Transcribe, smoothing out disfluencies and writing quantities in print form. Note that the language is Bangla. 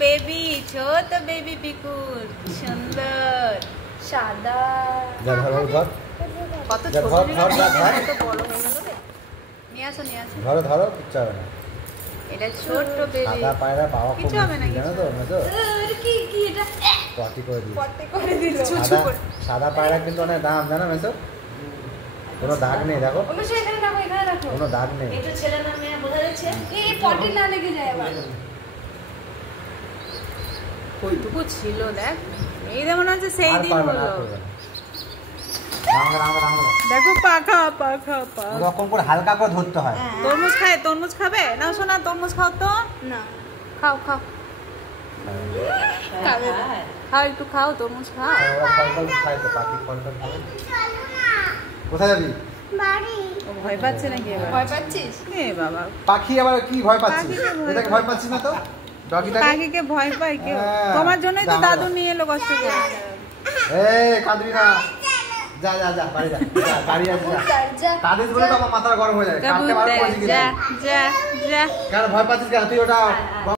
বেবি ছোট বেবি পিকুর সুন্দর সাদা কত ছোট কত বড় হয়ে গেল রে। নিয়ে আসো ধরো ধরো কিচ্ছু হবে না। এটা ছোট বেবি সাদা পায়রা বাবা কিছু হবে না জানো তো না তো কি কি এটা পটি করে দিল সাদা পায়রা কিন্তু অনেক দাম জানো না তো কোনো দাগ নেই দেখো অবশ্যই এখানে রাখো কোনো দাগ নেই এটা ছেলে না মেয়ে বোঝা যাচ্ছে এই পটি না লেগে যায় আবার কইটুকু ছিল দেখ এই যেমন আছে সেই দিন হলো দেখো পাখা এরকম করে হালকা করে ধরতে হয়। তরমুজ খাবে না সোনা তরমুজ খাও তো না খাও একটু খাও তরমুজ খাও কোথায় যাবি ভয় পাচ্ছে নাকি ভয় পাচ্ছিস বাবা পাখি আবার কি ভয় পাচ্ছিস এটাকে ভয় পাচ্ছিস না তো পাখিকে ভয় পাই কেউ তোমার জন্যই তো দাদু নিয়ে এলো কষ্ট করে কাঁদবি না যা বাড়ি যা গাড়ি আছে যা কাঁদিস বলে তো আমার মাথা গরম হয়ে যায় কাঁদতে বার করেছিস যা কার ভয় পাচ্ছিস কেন তুই ওটা